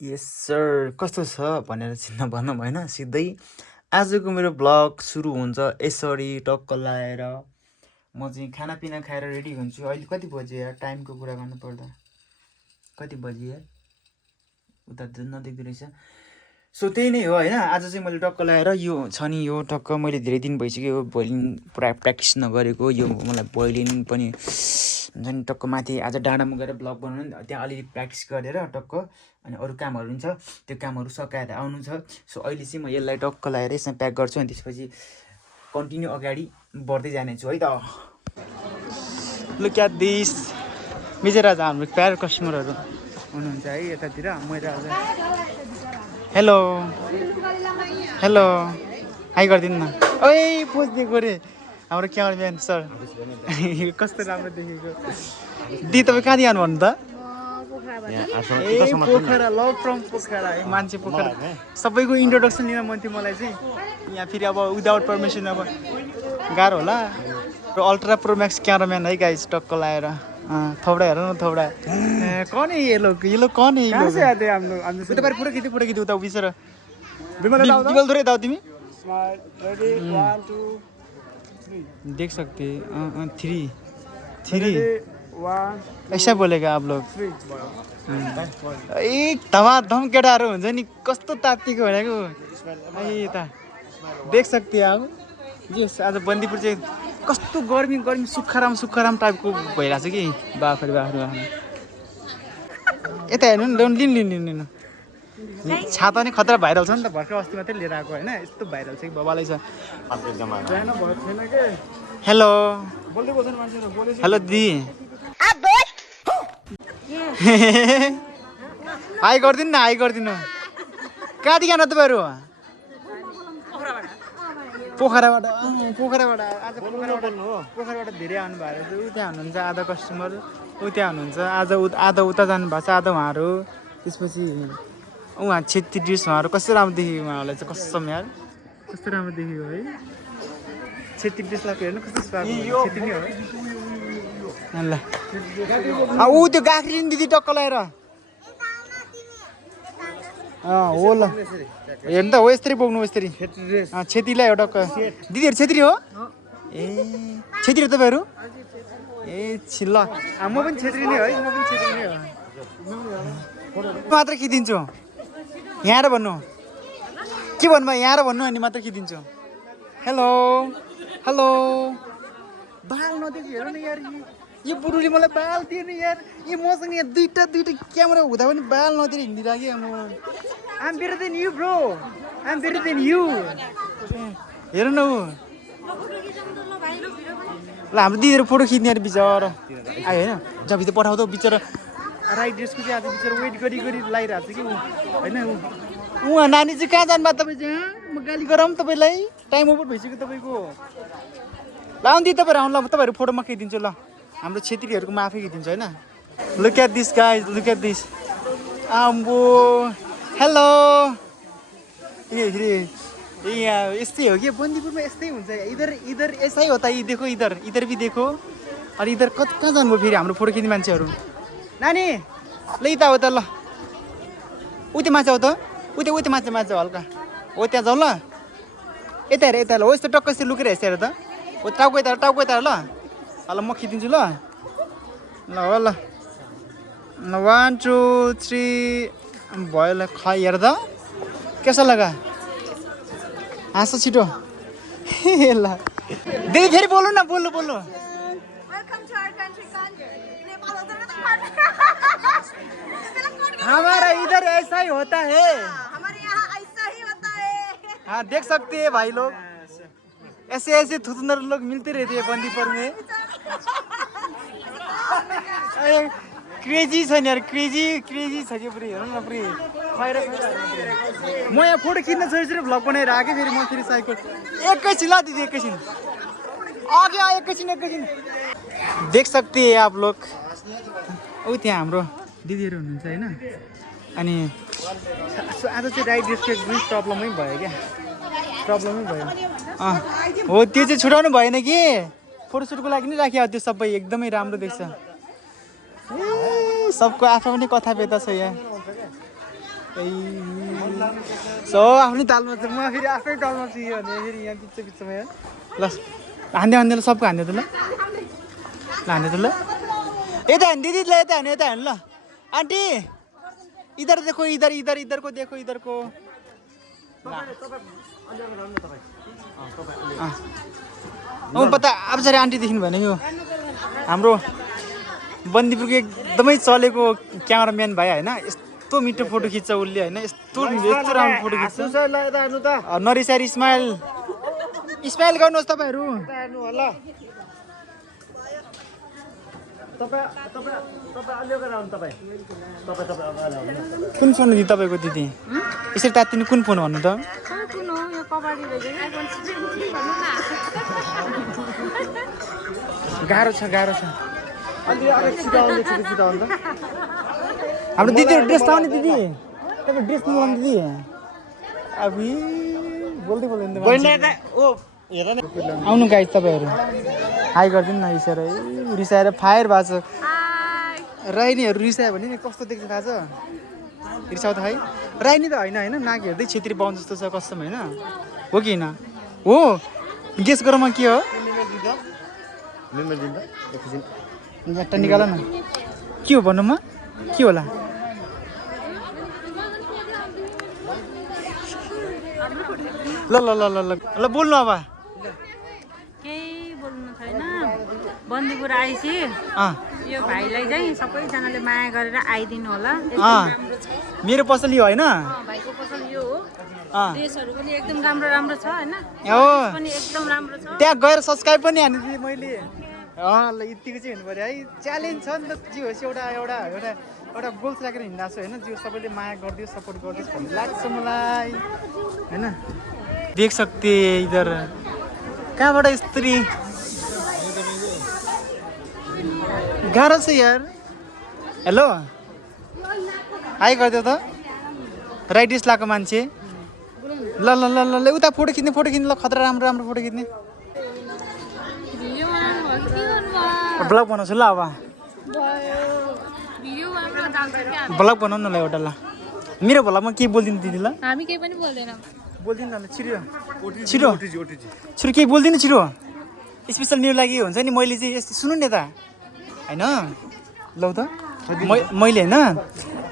यस sir कस्तो छ भनेर चिन्न भन्नु भएन सिधै आजको मेरो ब्लग सुरु हुन्छ यसरी टक्क लाएर म चाहिँ खानापिना खाएर रेडी हुन्छु। अहिले कति बजे यार टाइमको कुरा गर्नुपर्दा कति बजे यार उता नदेख्दो रहेछ। सो त्यही नै हो होइन। आज चाहिँ मैले टक्क लाएर यो छ नि यो टक्क मैले धेरै दिन भइसक्यो भोलिन पुरा प्र्याक्टिस नगरेको यो मलाई भोलिन पनि हुन्छ नि टक्क माथि आज डाँडामा गएर ब्लग बनाउनु त्यहाँ अलिअलि प्र्याक्टिस गरेर टक्क अनि अरू कामहरू पनि छ त्यो कामहरू सकाएर आउनु छ। सो अहिले चाहिँ म यसलाई टक्क लगाएर यसमा प्याक गर्छु अनि त्यसपछि कन्टिन्यू अगाडि बढ्दै जानेछु है त। लुक एट दिस विजय राजा हाम्रो प्यारो कस्टमरहरू हुनुहुन्छ है यतातिर। मैले आज हेलो हेलो हाई गरिदिनु न। ओइ पोज दिएको रे हाम्रो क्यामराम्यान सर कस्तो राम्रो देखेको। दि तपाईँ कहाँ दिनु भन्नु त? ए पोखरा लभ फ्रम पोखरा है मान्छे पोखरा। सबैको इन्ट्रोडक्सन लिन मन थियो मलाई चाहिँ यहाँ फेरि अब विदाउट पर्मिसन अब गाह्रो होला। र अल्ट्रा प्रो म्याक्स क्यामराम्यान है गाइस टक्क लाएर थोड़ा हेर न थोड़ा कौन है ये लोग कौन है? कहाँ से आते हैं हम लोग? उता बार पूरा किती उता उभिसर विमल थोड़े दाओ तिमी रेडी 1 2 3 देख सकते हैं 3 ऐसा बोलेगा आप लोग। एक धमाधम केटाहरू हुन्छ नि कस्तो तात्तिको भनेको है त देख सकते हैं आप। यस आज बन्दीपुर चाहिँ कस्तो गर्मी सुक्खाराम टाइपको भइरहेछ कि बाफरे यता हेर्नु नि लिनु छाता नि खतरा भाइरल छ नि त भर्खर अस्ति मात्रै लिएर आएको होइन यस्तो भाइरल छ कि बबालै छ। हेलो हेलो दी हाई गरिदिनु न हाई गरिदिनु। कहाँदेखि आउनु तपाईँहरू? पोखराबाट आज पोखराबाट धेरै आउनु भएको छ। उ त्यहाँ हुनुहुन्छ आधा कस्टमर उ त्यहाँ हुनुहुन्छ आज आधा उता जानुभएको छ आधा उहाँहरू। त्यसपछि उहाँ छेत्री ड्रेस उहाँहरू कस्तो राम्रो देखेको उहाँहरूलाई चाहिँ कसम यार कस्तो राम्रो देखेको है। छेत्री ड्रेस लगाएको हेर्नु कस्तो छेत्री नै हो ल। ऊ त्यो गाख्री नि दिदी टक्क लगाएर हो ल हेर्नु त हो यसरी बोक्नु यसरी छेत्रीलाई एउटा दिदीहरू छेत्री हो ए छेत्री हो तपाईँहरू ए छिल्ल म पनि छेत्री नै हो है म पनि छेत्री नै हो। मात्र खिदिन्छु यहाँ र भन्नु के भन्नु यहाँ र भन्नु अनि मात्र खिदिन्छु। हेलो हेलो बाल नदेखि हेर न यार यो बुढुले मलाई बाल दियो नि यार यो मसँग यहाँ दुईटा क्यामेरा हुँदा पनि बाल नदिएर हिँडिरहेको म। I'm better than you bro I'm better than you. हेर न ऊ ल हाम्रो दिदीहरू फोटो खिच्ने अरे बिचरा आयो होइन जब भित्र पठाउँदा बिचरा राइट ड्रेसको चाहिँ आज बिचरा वेट गरी लगाइरहेको छ कि ऊ होइन उहाँ नानी चाहिँ कहाँ जानुभयो तपाईँ चाहिँ? म गाली गराउँ तपाईँलाई टाइम ओभर भइसक्यो तपाईँको। लाउनु दि तपाईँहरू आउनु ल तपाईँहरू फोटो म खिचिदिन्छु ल हाम्रो छेत्रीहरूको म आफै खिचिदिन्छु होइन। Look at this guys look at this आम्बो हेलो ए यहाँ यस्तै हो कि बन्दीपुरमा यस्तै हुन्छ इधर ऐसा ही होता है। देखो इधर भी देखो और इधर कहाँ जानुभयो फेरि हाम्रो फोटो खिच्ने मान्छेहरू। नानी ल यता हो त ल उतै माछा हो त उतै माछा हल्का हो त्यहाँ जाउँ ल यता हेर ल हो यस्तो टक्क यस्तो लुकेर हेर्छ हेर त हो टाउको यता ल ल म खिचिदिन्छु ल हो ल 1 2 3 भयो ल खै हेर त कैसा लगा हाँसो छिटो ल दिदी फेरि बोल्नु न बोल्नु हमारा इधर ऐसा ही होता है हमारे यहाँ ऐसा ही होता है। हाँ देख सकते हैं भाई लोग ऐसे थुथुंदर लोग मिलते रहते हैं बंदीपुर में। क्रेजी छ नि यार क्रेजी छ कि पुरै हेर्नु न पुरै खैर म यहाँ फोटो खिच्न छोडेर भ्लग बनाएर आएँ फेरि म फेरि साइकल एकैछिन ल दिदी एकैछिन अघि एकैछिन देख सकते हैं आप लोग। ऊ त्यहाँ हाम्रो दिदीहरू हुनुहुन्छ होइन अनि आज चाहिँ राइट ड्रेसको एकदमै प्रब्लमै भयो क्या हो त्यो चाहिँ छुटाउनु भएन कि फोटोसुटको लागि नै राखेको त्यो सबै एकदमै राम्रो देख्छ। सबको आफ्नो पनि कथा बेता छ यहाँ सो आफ्नै तालमा छु म फेरि आफ्नै तालमा छु यो भने फेरि यहाँ बिचमा यार ल हान्दै ल सबको हान्दै त ल हान्दै त ल यता हान् दिदी ल यता हान् ल आन्टी इधर देखो इधर को देखो इधर को पता अब सारी आन्टी देख्नु भने यो हाम्रो बन्दीपुरको एकदमै चलेको क्यामेराम्यान भाइ होइन यस्तो मिठो फोटो खिच्छ उसले होइन यस्तो राम्रो फोटो खिच्छ नरिसारी स्माइल गर्नुहोस् तपाईँहरू कुन फोन दिदी तपाईँको दिदी यसरी तात्तिनु कुन फोन भन्नु त गाह्रो छ हाम्रो दिदीहरू ड्रेस लाउने दिदी तपाईँ ड्रेस लाउने दिदी अब बोल्दै आउनु गाइस तपाईँहरू हाई गरिदिनु न रिसाएर फायर भएको छ राइनीहरू रिसायो भने नि कस्तो देख्छ थाहा छ रिसाउ त है राइनी त होइन नाक हेर्दै छेत्री बाहुन जस्तो छ कस्तो होइन हो कि होइन हो गेस गरौँ के हो निकाल न के हो भन्नु म के होला ल ल ल ल ल बोल्नु अब केही बोल्नु छैन बन्दीपुर आएपछि यो भाइलाई चाहिँ सबैजनाले माया गरेर आइदिनु होला मेरो पसल यो होइन भाइको पसल यो हो ड्रेसहरू पनि एकदम राम्रो छ होइन पनि एकदम राम्रो छ त्यहाँ गएर सब्सक्राइब पनि हानिदिएँ मैले ल यतिको चाहिँ हुनु पऱ्यो है च्यालेन्ज छ नि त जे होस् एउटा गोल्स राखेर हिँड्दा छु होइन जो सबैले माया गरिदियो सपोर्ट गरिदियोस् भन्ने लाग्छ मलाई होइन देख सक्थे इधर कहाँबाट यस्तरी गाह्रो छ यार हेलो हाई गरिदियो त राइट ड्रेस लगाएको मान्छे ल ल ल ल उता फोटो खिच्ने ल खतरा राम्रो फोटो खिच्ने ब्लग बनाउँछु ल अब ब्लग बनाउनु ल एउटा ल मेरो भलामा के बोलिदिनु दिदी ल हामी केही पनि बोल्दैनौँ बोलिदिनु ल छिटो केही बोलिदिनु छिटो स्पेसल मेरो लागि हुन्छ नि मैले चाहिँ यस्तो सुन्नु नि त होइन लौ त मैले होइन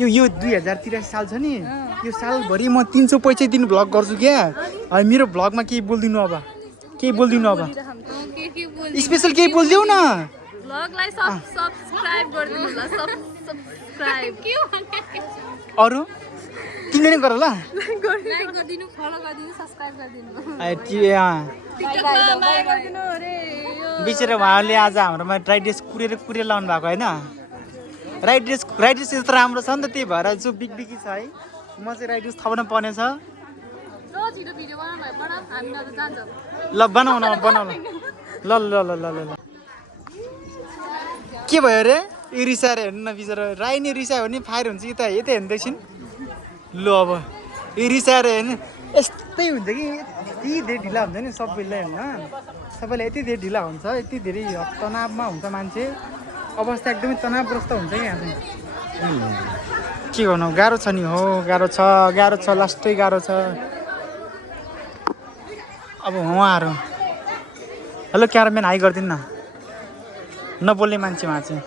यो 2083 साल छ नि यो सालभरि म 300 पैसा दिनु भ्लग गर्छु क्या अनि मेरो भ्लगमा केही बोलिदिनु अब स्पेसल केही बोलिदेऊ न भ्लगलाई सब्स्क्राइब गरिदिनु ल सब्स्क्राइब के अरु तिमीले नै गर ल लाइक गरिदिनु फलो गरिदिनु सब्स्क्राइब गरिदिनु बाइ गरिदिनु अरे बिचरा उहाँले आज हाम्रोमा राइट ड्रेस कुरेर लाउनु भएको होइन राइट ड्रेस यस्तो राम्रो छ नि त त्यही भएर जो बिग छ है म चाहिँ राइट ड्रेस थप्न पर्ने छ ल बनाउन ल के भयो अरे यो रिसाएर हेर्नु न बिचरा राई नि रिसायो भने फायर हुन्छ यता हेर्दैछिन् ल अब यो रिसाएर हेर्नु यस्तै हुन्छ कि यति धेरै ढिला हुन्छ नि सबैलाई होइन सबैलाई यति धेरै ढिला हुन्छ यति धेरै तनावमा हुन्छ मान्छे अवस्था एकदमै तनावग्रस्त हुन्छ कि यहाँ के गर्नु गाह्रो छ नि हो गाह्रो छ लास्टै गाह्रो छ अब उहाँहरू हेलो क्यामेराम्यान हाई गरिदिनु न नबोल्ने मान्छे उहाँ चाहिँ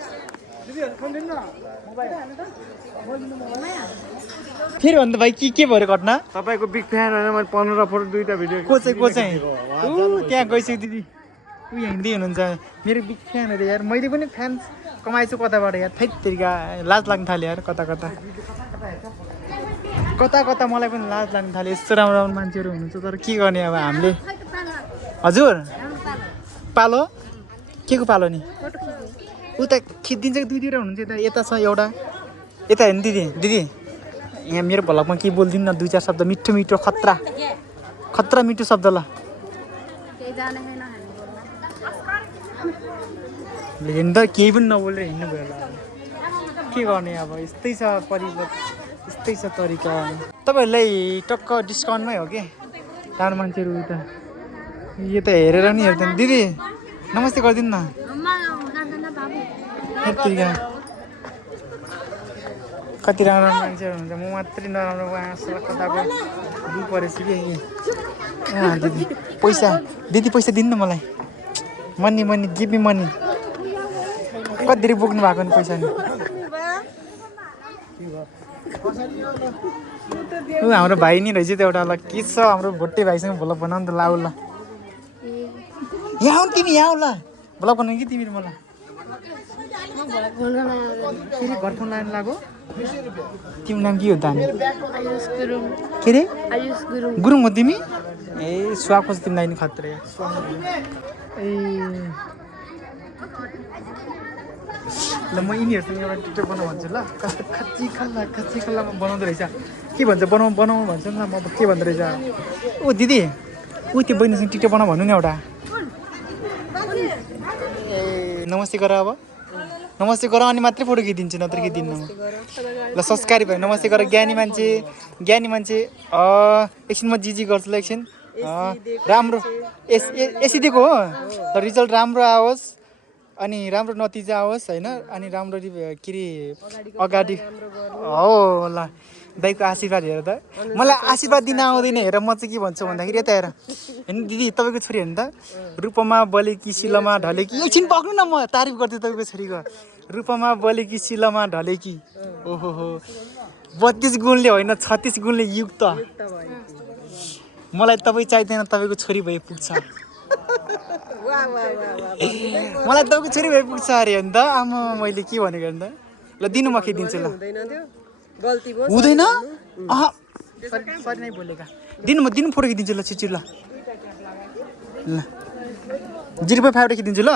फेरि भन्दा भाइ के भयो घटना तपाईँको बिग फ्यान होइन मैले 15 फोटो 2टा भिडियो को चाहिँ त्यहाँ गइसक्यो दिदी ऊ यहाँ हिँड्दै हुनुहुन्छ मेरो बिग फ्यान अरे यार मैले पनि फ्यान कमाएछु कताबाट यार थैत तरिका लाज लाग्न थाल्यो यार कता मलाई पनि लाज लाग्न थाल्यो यस्तो राम्रो मान्छेहरू हुनुहुन्छ तर के गर्ने अब हामीले हजुर पालो के को पालो नि उता खिचिदिन्छ कि दुईवटा हुनुहुन्छ यता छ एउटा यता हेर्नु दिदी यहाँ मेरो भ्लगमा के बोलिदिनु न 2-4 शब्द मिठो खतरा मिठो शब्द ल हिँड्दा केही पनि नबोलेर हिँड्नु भयो होला के गर्ने अब यस्तै छ यस्तै छ तरिका तपाईँहरूलाई टक्क डिस्काउन्टमै हो कि टाढो मान्छेहरू यो त हेरेर नि हेर्दैन दिदी नमस्ते गरिदिनु न कति राम्रो मान्छेहरू हुन्छ म मात्रै नराम्रो आँसु कताको दुई परेछु कि दिदी पैसा दिदी पैसा दिनु न मलाई money money give me money कति धेरै बोक्नु भएको नि पैसा नि हाम्रो भाइ नि रहेछ त एउटा ल के छ हाम्रो भोटे भाइसँग भोलक बनाउनु त लाउ ल यहाँ आऊ तिमी यहाँ आऊ ल भोलक बनाउनु कि तिमी मलाई फेरि घर फोन लानु लाग्यो तिम्रो नाम के हो त के अरे गुरुङ हो तिमी ए सुहाको तिमीलाई नि खत्रै ए ल म यिनीहरूसँग एउटा टिकटक बनाउँ भन्छु ल कस्तो खच्ची खल्लामा बनाउँदो रहेछ के भन्छ बनाउँ भन्छ नि म के भन्दो रहेछ ओ दिदी ऊ त्यो बहिनीसँग टिकटक बनाऊ भन्नु नि एउटा ए नमस्ते गर अब नमस्ते गर अनि मात्रै फोटो खिचिदिन्छु नत्र खिचिदिन्नु ल संस्कारी भयो नमस्ते गर ज्ञानी मान्छे एकछिन म जिजी गर्छु ल एकछिन राम्रो एसी दिएको हो र रिजल्ट राम्रो आओस् अनि राम्रो नतिजा आओस् होइन अनि राम्रो के अरे अगाडि हो ल दाइको आशीर्वाद हेर त मलाई आशीर्वाद दिन आउँदैन हेर म चाहिँ के भन्छु भन्दाखेरि यता हेर होइन दिदी तपाईँको छोरी हेर्नु त रूपमा बलेकी शिलामा ढलेकी एकछिन पक्नु न म तारिफ गर्थेँ तपाईँको छोरीको रूपमा बलेकी शिलामा ढलेकी ओहो हो 32 गुणले होइन 36 गुणले युक्त मलाई तपाईँ चाहिँदैन तपाईँको छोरी भए पुग्छ मलाई तपाईँको छोरी भए पुग्छ अरे अन्त आमा मैले के भनेको अन्त ल दिनु म खिदिन्छु ल हुँदैन सरी नै बोलेका दिनु फोटो खिदिन्छु ल छिटो ल ल 0.5 खिदिन्छु ल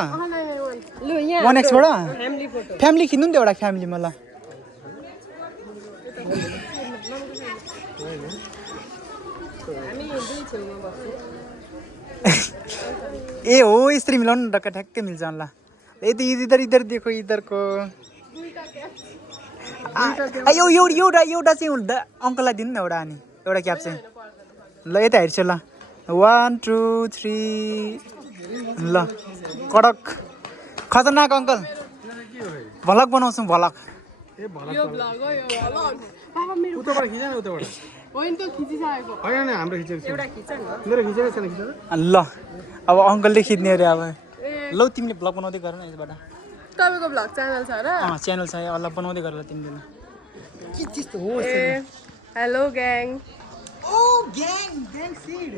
1x बाट फ्यामिली खिच्नु नि त एउटा फ्यामिलीमा ल ए हो यसरी मिलाउनु न डक्का ठ्याक्कै मिल्छ ल यति इधर देखो इधरको एउटा चाहिँ अङ्कललाई दिनु न एउटा अनि एउटा क्याप चाहिँ ल यता हेर्छु ल 1 2 3 ल कडक खतरनाक अङ्कल भलक बनाउँछौँ भलक ल अब अङ्कलले खिच्ने अरे अब ल तिमीले भ्लग बनाउँदै गर न यसबाट तपाईको भ्लग च्यानल छ र च्यानल छ अल्ल बनाउँदै गर ल तिमीले के त्यस्तो हो हेलो ग्याङ ओ ग्याङ सिड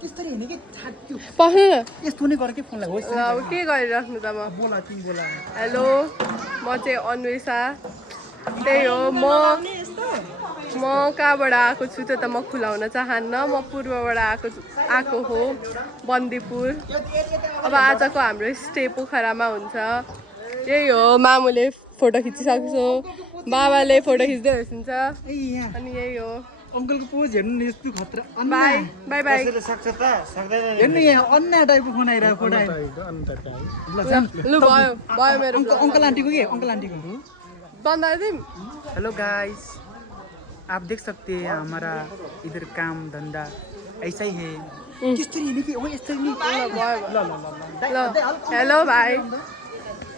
त्यस्तरी हैन के छाट्यो पख्नु न यस्तो नै गर के फोनलाई होस् ल अब के गरिराख्नु त म बोला तिमी बोला हेलो म चाहिँ अन्वेषा त्यही हो म कहाँबाट आएको छु त्यो त म खुलाउन चाहन्न म पूर्वबाट आएको हो बन्दीपुर अब आजको हाम्रो स्टे पोखरामा हुन्छ यही हो मामुले फोटो खिचिसक्छु बाबाले फोटो खिच्दै हुनुहुन्छ अनि यही हो अङ्कलको पोज हेर्नु नि यस्तो खतरा बाई बाई बाई हेर्नु यहाँ अन्ना टाइपको फोन आइरहेको फोटो लु भयो भयो मेरो अङ्कल आन्टीको के अङ्कल आन्टीको बन्द गरिदिउँ हेलो गाइस आप देख सकते हैं हमारा इधर काम धंधा ऐसा ही है हेलो भाइ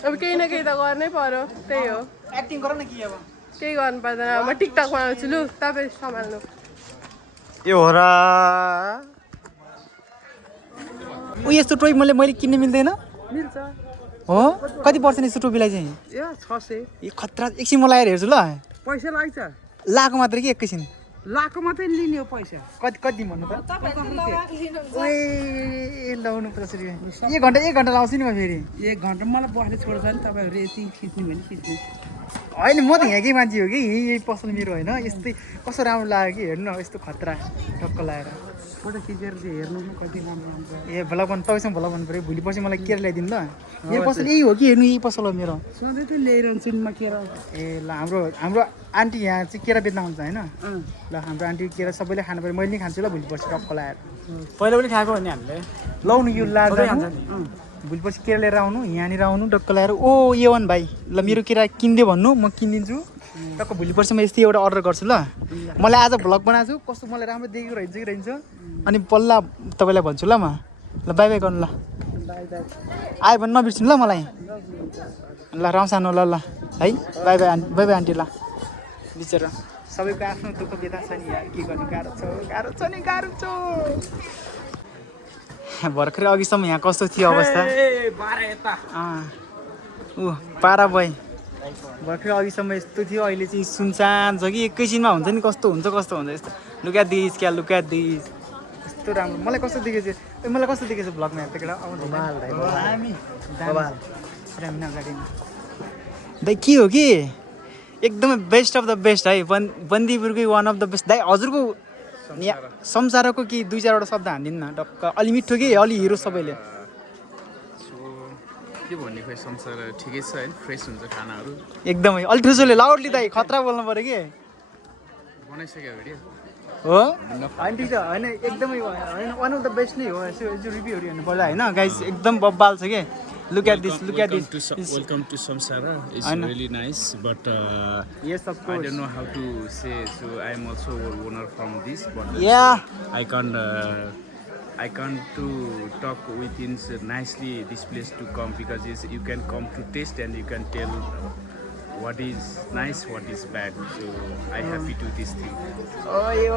अब केही न केही त गर्नै पर्यो त्यही हो एक्टिङ गर न के अब केही गर्नु पर्दैन म टिकटक बनाउँछु लु तपाईँ सम्हाल्नु यो हो र ऊ यस्तो टोपी मैले किन्ने मिल्दैन मिल्छ हो कति पर्छ नि यस्तो टोपीलाई चाहिँ ए 600 ए खतरा एकछिन म लगाएर हेर्छु ल पैसा लाग्छ लाको मात्र कि एकैछिन लाको मात्रै लिने हो पैसा कति भन्नु त ओए लाउनु 50 रुपियाँ 1 घन्टा लाउँछु नि म फेरि 1 घन्टा मलाई बस्ने छोड्छ नि तपाईँहरू यति खिच्नु भने खिच्नु होइन म त यहाँकै मान्छे हो कि यही पसल मेरो होइन यस्तै कस्तो राम्रो लाग्यो कि हेर्नु न यस्तो खतरा टक्क लगाएर फोटो खिचेर चाहिँ हेर्नु न कति राम्रो हुन्छ ए भ्लग गर्नु तपाईँसँग भ्लग गर्नु पऱ्यो भोलि पर्सि मलाई केरा ल्याइदिनु ल मेरो पसल यही हो कि हेर्नु यही पसल हो मेरो सधैँ त ल्याइरहन्छु नि म केरा ए ल हाम्रो आन्टी यहाँ चाहिँ केरा बेच्न आउँछ होइन ल हाम्रो आन्टी केरा सबैले खानु पऱ्यो मैले नि खान्छु ल भोलि पर्सि टक्क लगाएर पहिला पनि खाएको हो नि हामीले लाउनु यो लाजा भोलि पर्सि केरा लिएर आउनु यहाँनिर आउनु टक्क लगाएर ओ एवन भाइ ल मेरो केरा किनिदियो भन्नु म किनिदिन्छु टक्क भोलि पर्सि म यस्तै एउटा अर्डर गर्छु ल मलाई आज भ्लग बनाएको छु कस्तो मलाई राम्रो देखेको रहन्छ अनि बल्ल तपाईँलाई भन्छु ल म ल बाई बाई गर्नु ल आयो भने नबिर्सिनु ल मलाई ल राउँ सानो ल है बाई बाई आन्टी ल बिचरा सबैको आफ्नो दुःख व्यथा छ नि यार, के गर्ने, गाह्रो छ नि, गाह्रो छ। भर्खरै अघिसम्म यहाँ कस्तो थियो अवस्था? ऊ पारा बोय भर्खरै अघिसम्म यस्तो थियो, अहिले चाहिँ सुनसान छ कि एकैछिनमा हुन्छ नि, कस्तो हुन्छ यस्तो। लुका दिस क्या, लुका दिस, यस्तो राम्रो। मलाई कस्तो देखेछ भ्लगमा हेर्दा केटा दाइ के हो कि एकदमै बेस्ट अफ द बेस्ट है, बन्दीपुरकै वान अफ द बेस्ट। दाइ हजुरको यहाँ संसारको कि 2-4वटा शब्द हानिदिनु न टक्क, अलि मिठो कि अलि हिरो सबैले। के भन्ने खोइ, संसार ठिकै छ होइन, फ्रेस हुन्छ खानाहरू एकदमै अलि ठुसोले लाउडली दाइ खतरा बोल्नु पऱ्यो कि बनाइसक्यो भिडियो हो होइन ठिक छ होइन, एकदमै होइन वान अफ द बेस्ट नै हो। यसो रिभ्यूहरू हेर्नु पर्दा होइन गाइस, एकदम बब्बाल छ कि। Look at this welcome to Samsara. It's really nice, but yes of I course don't know how to say, so I am also owner from this, but yeah I can't to talk within nicely this place to come, because you can come to taste and you can tell what is nice, what is bad. So I happy to this thing. ओइ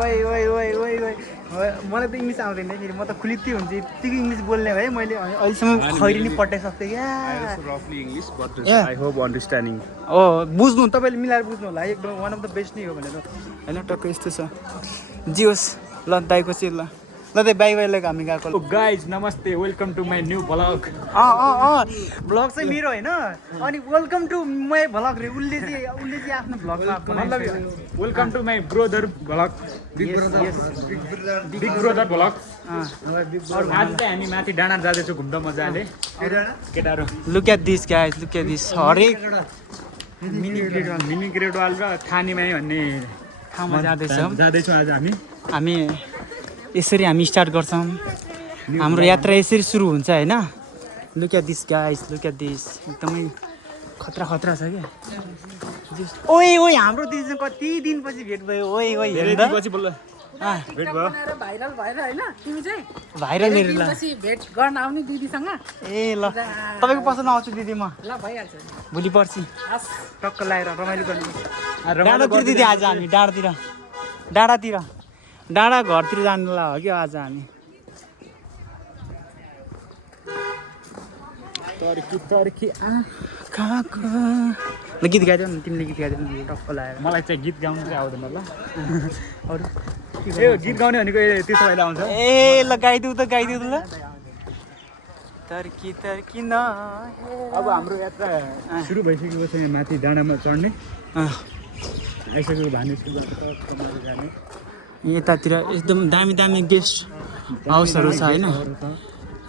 मलाई त English आउँदैन फेरि, म त खुलित्ती हुन्छ यतिकै English बोल्ने भए मैले अहिलेसम्म खैरी नि पठाइसक्थेँ क्या। I also roughly English, but Yeah. I hope understanding. बुझ्नु, तपाईँले मिलाएर बुझ्नु होला, एकदम वान अफ द बेस्ट नै हो भनेर होइन। टक्क यस्तो छ जी होस्। ल दाइको चाहिँ ल दाइ बाई बाई लगाएको हामी गएको। गाइज नमस्ते, welcome to my new vlog. Vlog चाहिँ मेरो होइन, अनि वेलकम टु माई भ्लग रे। उसले चाहिँ आफ्नो भ्लगमा मतलब welcome to my brother vlog, big brother vlog. आज चाहिँ हामी माथि डाँडा जाँदैछौँ घुम्न मजाले केटाहरू। Look at this guys, look at this. हरेक मिनी ग्रेडवाल र थानीमाई भन्ने ठाउँमा जाँदैछौँ आज हामी यसरी हामी स्टार्ट गर्छौँ हाम्रो यात्रा, यसरी सुरु हुन्छ होइन। Look at this guys, look at this, एकदमै खतरा छ क्या। ओइ हाम्रो दिदीसँग कति दिनपछि भेट भयो। ओइ धेरै दिनपछि बल्ल भेट भयो। भाइरल भएर होइन, तिमी चाहिँ भाइरल मेरो ल भेट गर्न आउने दिदीसँग। ए ल तपाईँको पसलमा आउँछु दिदी, म ल भइहाल्छ। भोलि पर्सि टक्क लगाएर रमाइलो गर्नु। डाँडातिर दिदी आज हामी डाँडा घरतिर जानुलाई हो कि आज हामी। तर्की आँखाको ल गीत गाइदेऊ न, तिमीले गीत गाइदेऊ न टक्क लगाएर। मलाई चाहिँ गीत गाउनु चाहिँ आउँदैन ल। अरू ए गीत गाउने भनेको त्यसो भएर आउँछ। ए ल गाइदेऊ त ल। तर्की न अब हाम्रो यात्रा सुरु भइसकेको छ, यहाँ माथि डाँडामा चढ्ने आइसकेको भानेश्वरबाट जाने। यतातिर एकदम दामी गेस्ट हाउसहरू छ होइन।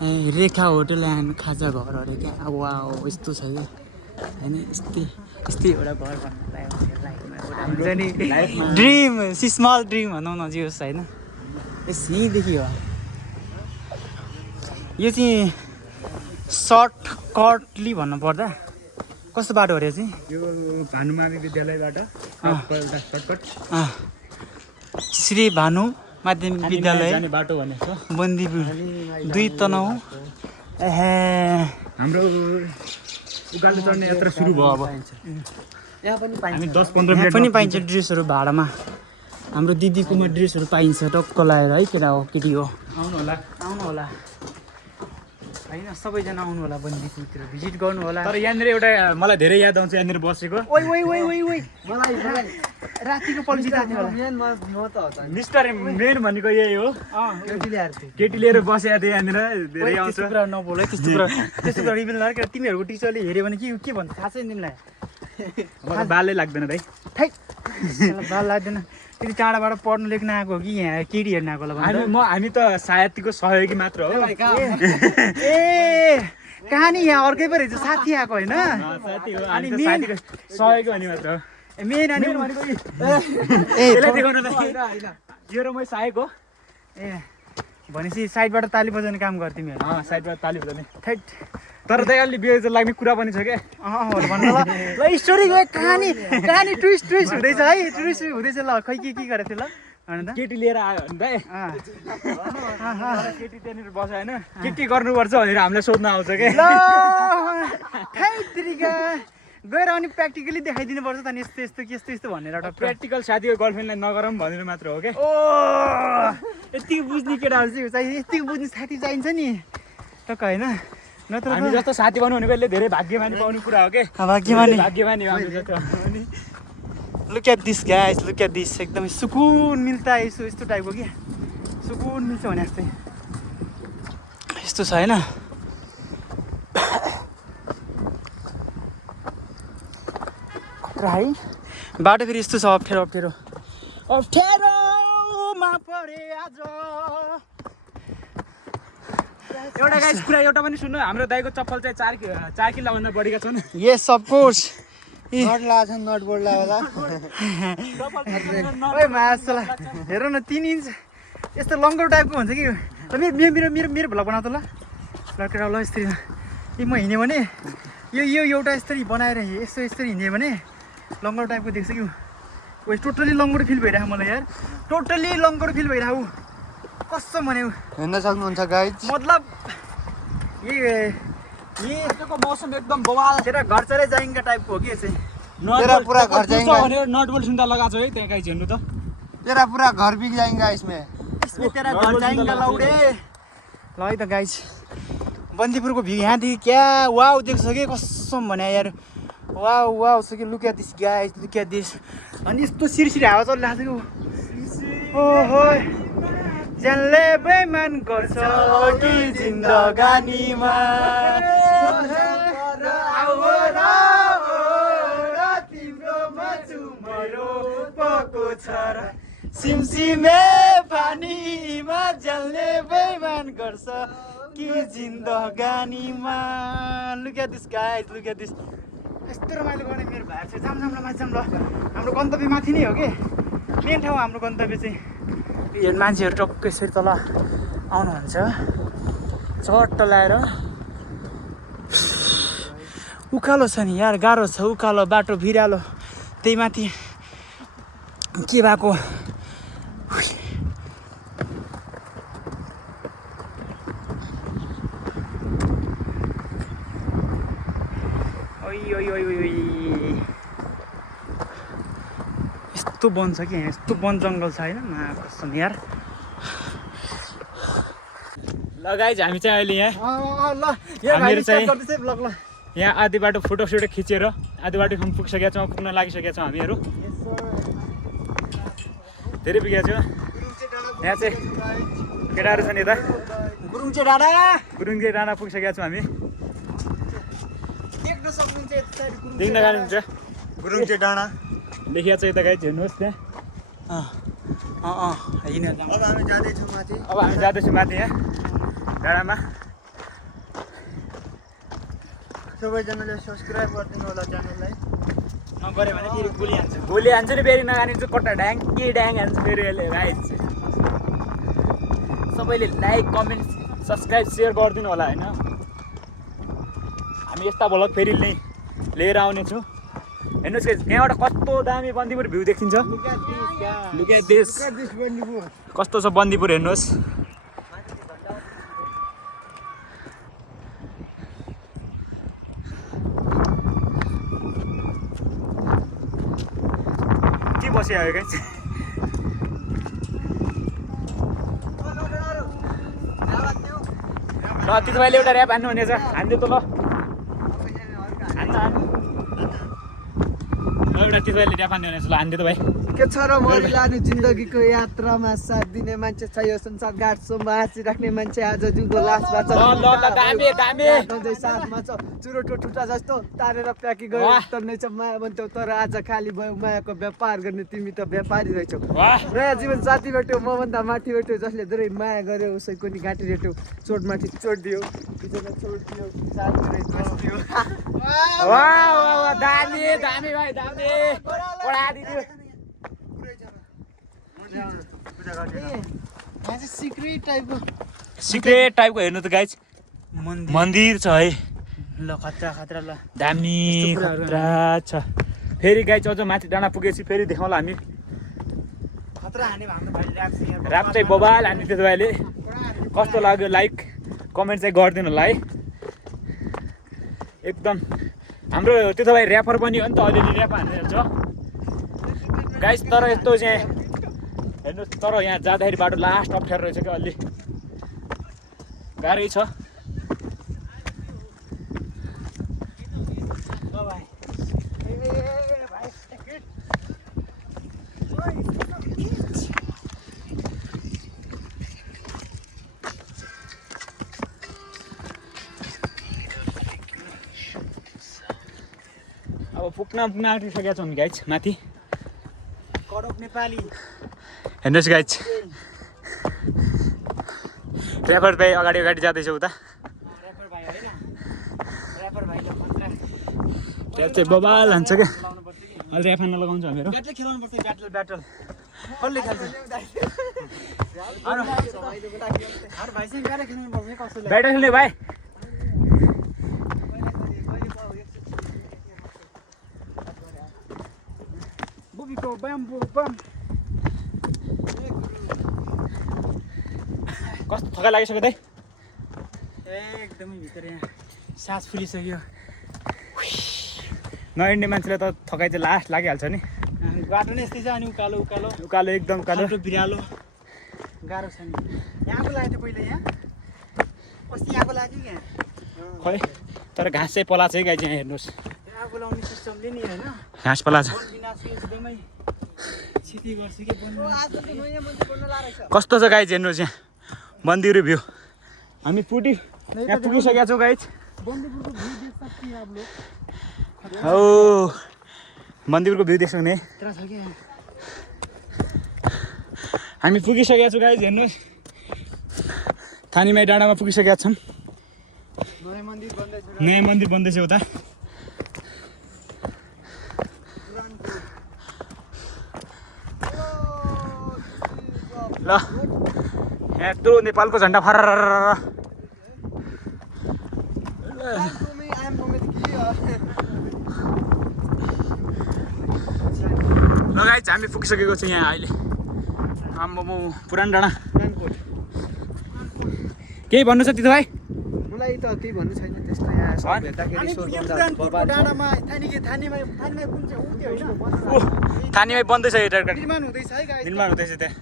ए रेखा होटल एन्ड खाजा घर अरे क्या। अब वाउ यस्तो छ कि होइन, यस्तै एउटा घर भन्नु नि ड्रिम, स्मल ड्रिम भनौँ न जे होस् होइन। यहीँदेखि हो यो चाहिँ सर्टकटली भन्नु पर्दा कस्तो बाटो हो अरे चाहिँ यो भानुमावि विद्यालयबाट सर्टकट श्री भानु माध्यमिक विद्यालय जाने बाटो भनेको छ बन्दीपुर 2 तनहुँ। हाम्रो उकालो चढ्ने यात्रा सुरु भयो। अब यहाँ पनि हामी 10-15 मिनेट पनि पाइन्छ ड्रेसहरू भाडामा। हाम्रो दिदीकोमा ड्रेसहरू पाइन्छ टक्क लगाएर है, केटा हो केटी हो आउनु होला होइन। सबैजना आउनु होला बन्दीपुरतिर भिजिट गर्नु होला। तर यहाँनिर एउटा मलाई धेरै याद आउँछ यहाँनिर बसेको। ओइ मलाई रातिको पल्सी थियो होला। मिस्टर मेन भनेको यही हो, केटी लिएर बसेको थियो यहाँनिर। धेरै आउँछ। त्यस्तो कुरा नबोल है, त्यस्तो कुरा रिभिल नगर। तिमीहरूको टिचरले हेऱ्यो भने के भन्छ थाहा छैन तिमीलाई? मलाई बालै लाग्दैन दाइ। ठै बाल लाग्दैन। त्यति टाढाबाट पढ्नु लेख्न आएको हो कि यहाँ केटी हेर्न आएको होला? हामी त सायदको सहयोगी मात्र हो। ए कहानी यहाँ अर्कै पो रहेछ, साथी आएको होइन? साथी हो, अनि साथीको सहयोगी भन्ने मात्र हो। मेन अनि भनेको ए देखाउनु यो र म सहायक हो। ए भनेपछि साइडबाट ताली बजाउने काम गर तिमीहरू? साइडबाट ताली बजाउने। ठैट तर दाइ अलि बेइज्जत लाग्ने कुरा पनि छ क्या। भन्नु ल स्टोरी कहानी ट्विस्ट हुँदैछ है, ट्विस्ट हुँदैछ। ल खै के गरेको थियो ल भन त? केटी लिएर आयो भने दाइ केटी त्यहाँनिर बस्यो होइन, के गर्नुपर्छ भनेर हामीलाई सोध्न आउँछ क्या। ल खै तरिका गएर अनि प्र्याक्टिकली देखाइदिनु पर्छ त नि यस्तो यस्तो के यस्तो यस्तो भनेर एउटा प्र्याक्टिकल साथीको गर्लफ्रेन्डलाई नगरौँ भनेर मात्र हो क्या ओ यतिको बुझ्ने केटाहरू चाहिँ चाहिन्छ यतिको बुझ्ने साथी चाहिन्छ नि टक्क होइन नत्र हामी जस्तो साथी बनाउनु भनेको धेरै भाग्यमानी पाउने कुरा हो के भाग्यमानी भाग्यमानी हो हामी जस्तो अनि look at this guys look at this एकदमै सुकुन मिल्ता यसो यस्तो टाइपको क्या सुकुन मिल्छ भने जस्तै यस्तो छ होइन खतरा है बाटो फेरि यस्तो छ अप्ठ्यारो अप्ठ्यारो अप्ठ्यारोमा परे आज एउटा गाइस कुरा एउटा पनि सुन्नु हाम्रो दाइको चप्पल चाहिँ 4 किलोभन्दा बढीका छन् यस अफकोर्स नट लाछ नट बोर्ड होला ओइ मासला हेर न 3 इन्च यस्तो लङ्गो टाइपको हुन्छ कि मेरो मेरो मेरो मेरो भ्लग बनाऊ त ल लड्केर ल यस्तरी यी म हिँड्यो भने यो एउटा यस्तरी बनाएर यस्तो यस्तरी हिँड्यो भने लङ्गो टाइपको देख्छ कि ऊ टोटली लङ्गो फिल भइरहेको मलाई यार टोटली लङ्गो फिल भइरहेको कस्तो भने हेर्न सक्नुहुन्छ गाइज मतलब यस्तोको मौसम एकदम बवाल तेरा घर चले जाएंगे टाइपको हो कि यो चाहिँ तेरा पूरा घर जाएगा भनेर नट बोल्ट सुन्दा लगाएको छ है त्यहाँ गाइस हेर्नु त तेरा पूरा घर बिक जाएगा इसमें इसमें तेरा घर जाएंगे लौडे ल है त गाइज बन्दीपुरको भ्यू यहाँदेखि क्या वाउ देख्छ कि कसम भने यार वाउ वाउ छ कि look at this guys look at this अनि यस्तो सिरसिरी हावा चलिरहेको छ कि ओहो ज्यानले बेइमान गर्छ कि जिन्दगानीमा सिमसिमे पानीमा जल्ने बेइमान गर्छ कि जिन्दगानीमा look at this guys look at this यस्तो रमाइलो गर्ने मेरो भाइ चाहिँ जाम ल मान्छे ल हाम्रो गन्तव्य माथि नै हो कि मेन ठाउँ हाम्रो गन्तव्य चाहिँ यो मान्छेहरू टक्कै यसरी तल आउनुहुन्छ चट्ट लाएर उकालो छ नि यार गाह्रो छ उकालो बाटो भिरालो त्यही माथि के भएको यस्तो वन छ कि यस्तो वन जङ्गल छ होइन कसम यार ल गाइज हामी चाहिँ अहिले यहाँ ल हामीहरू चाहिँ ब्लग ल यहाँ आधी बाटो फोटो खिचेर आधी बाटो ठाउँ पुगिसकेका छौँ पुग्न लागिसकेका छौँ हामीहरू धेरै पुगेका छौँ यहाँ चाहिँ केटाहरू छ नि यता गुरुङचे डाँडा पुगिसकेका छौँ हामी देख्न सक्नुहुन्छ देख्न गाह्रो हुन्छ गुरुङचे डाँडा लेखिया छ यता गाइज हेर्नुहोस् त्यहाँ अब हामी जाँदैछौँ माथि अब हामी जाँदैछौँ माथि यहाँ डाँडामा सबैजनाले सब्सक्राइब गरिदिनु होला च्यानललाई नगऱ्यो भने फेरि गोली हान्छ गोली हान्छ नि फेरि नखाने चाहिँ कट्टा ड्याङ के ड्याङ हान्छ फेरि यसले गाइज सबैले लाइक कमेन्ट सब्सक्राइब सेयर गरिदिनु होला होइन हामी यस्ता भ्लग फेरि लिएर आउनेछौँ हेर्नुहोस् यहाँबाट कस्तो दामी बन्दीपुर भ्यू देखिन्छ लुक एट दिस कस्तो छ बन्दीपुर हेर्नुहोस् के बसिआयो गाइस ल त्यति भाइले एउटा ऱ्याप हान्नु हुनेछ हान्दियो त ल हान्नु एउटा त्यति भाइले ऱ्याप हान्नु हुनेछ ल हान्दियो त भाइ के छ र मरिलानु जिन्दगीको यात्रामा साथ दिने मान्छे छ यो संसार गाड्छोमा हाँसिराख्ने मान्छे आज जिउँदो लासमा छ साथमा छ चुरोटो ठुटा जस्तो तारेर प्याकी गयो उत्तर नै छ माया भन्छौ तर आज खाली भयो मायाको व्यापार गर्ने तिमी त व्यापारी रहेछौ नयाँ जीवन साथी भेट्यौ मभन्दा माथि भेट्यौ जसले धेरै माया गर्यो उसैको नि घाँटी रेट्यौ चोटमाथि चोट दियो बिचमा चोट दियो साथी रहे दोष दियो दामी दामी भाइ दामी पढा दिदियो सिक्रेट टाइपको हेर्नु त गाइज मन्दिर छ है ल खतरा खतरा ल दामी खतरा छ फेरि गाइज अझ माथि डाँडा पुगेपछि फेरि देखाउँला हामी खतरा हाने हाम्रो भाइले ऱ्याप चाहिँ ऱ्याप चाहिँ बबाल हान्ने त्यो भाइले कस्तो लाग्यो लाइक कमेन्ट चाहिँ गरिदिनु होला है एकदम हाम्रो त्यो त भाइ ऱ्यापर पनि हो नि त अलिअलि ऱ्याप हान्ने छ गाइस तर यस्तो चाहिँ हेर्नुहोस् तर यहाँ जाँदाखेरि बाटो लास्ट अप्ठ्यारो रहेछ क्या अलि गाह्रै छ अब पुग्न आँटिसकेका छौँ गाइज माथि कडक नेपाली हेर्नुहोस् गाइज ऱ्यापर भाइ अगाडि जाँदैछ उता ऱ्यापर भाइ होइन ऱ्यापर भाइले खतरा त्यहाँ चाहिँ बबाल हान्छ क्या अहिले ऱ्याप हान्न लगाउँछ हामीहरू ब्याटल खेलाउनु पर्छ ब्याटल कसले खेल्छ अरू भाइसँग गाह्रो खेल्नु पर्छ कसैले ब्याटल खेल्ने भाइ बुबीको ब्याम्बो बम कस्तो थकाइ लागिसक्यो त एकदमै भित्र यहाँ सास फुलिसक्यो नहिँड्ने मान्छेलाई त थकाइ चाहिँ लास्ट लागिहाल्छ नि बाटो नै यस्तै छ अनि उकालो उकालो उकालो एकदम उकालो बाटो बिरालो गाह्रो छ नि यहाँको लागेको थियो पहिला यहाँ अस्ति यहाँको लाग्यो क्या खै तर घाँस चाहिँ पलाएको छ है गाई चाहिँ यहाँ हेर्नुहोस् यहाँको लाउने सिस्टमले नि होइन घाँस पलाएको छ वन विनाश एकदमै क्षति गर्छ कि कस्तो छ गाई चाहिँ हेर्नुहोस् यहाँ मन्दिर भ्यू हामी यहाँ पुगिसकेका छौँ गाई बन्दीपुरको भ्यू देख सकते हैं आप लोग हो मन्दिरको भ्यू देख्छौँ नि खतरा छ क्या हामी पुगिसकेका छौँ गाई हेर्नुहोस् थानीमाई डाँडामा पुगिसकेका छौँ नयाँ मन्दिर बन्दैछ उता ल यहाँ यत्रो नेपालको झन्डा फरर ल गाइज हामी पुगिसकेको छु यहाँ अहिले आम्मामा पुरानो डाँडा केही भन्नु छ तितो भाइ मलाई त केही भन्नु छैन त्यस्तो यहाँ सब हेर्दाखेरि डाँडामा थानीमा कुन चाहिँ उ त्यो होइन थानीमै बन्दैछ यो टाइपको निर्माण हुँदैछ है गाइस निर्माण हुँदैछ त्यहाँ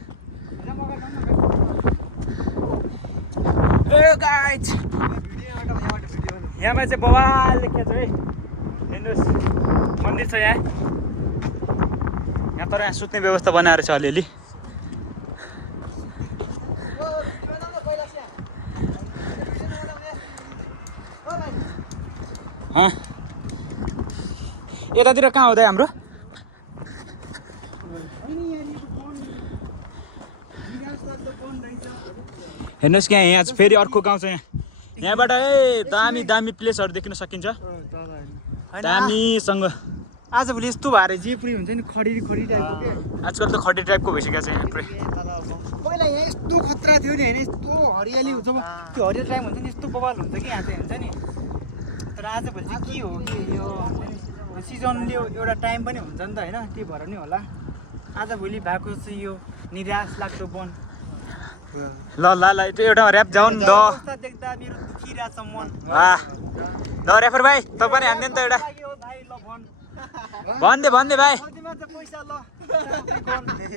ए गाइज यहाँमा चाहिँ बवाल लेखिएको छ है हेर्नुहोस् मन्दिर छ यहाँ तर यहाँ सुत्ने व्यवस्था बनाएर छ अलिअलि यतातिर कहाँ हुँदै हाम्रो हेर्नुहोस् क्या यहाँ फेरि अर्को गाउँ छ यहाँ यहाँबाट दामी दामी प्लेसहरू देख्न सकिन्छ दामीसँग आजभोलि यस्तो भएर जेपुरी हुन्छ नि खडी टाइपको के आजकल त खड्डी टाइपको भइसकेको छ यहाँ पुरै पहिला यहाँ यस्तो खतरा थियो नि होइन यस्तो हरियाली हुन्छ त्यो हरियाली टाइम हुन्छ नि यस्तो बवाल हुन्छ कि यहाँ चाहिँ हुन्छ नि तर आजभोलि चाहिँ के हो कि यो सिजनले एउटा टाइम पनि हुन्छ नि त होइन त्यही भएर नि होला आजभोलि भएको चाहिँ यो निराश लाग्दो वन ल ल ल त्यो एउटा ऱ्याप जाउँ नि अवस्था देख्दा मेरो दुखिरहेछ मन ल ऱ्यापर भाइ तपाईँ हान्ने नि त एउटा भाइ ल भन भनिदे भाइ कतिमा चाहिँ पैसा ल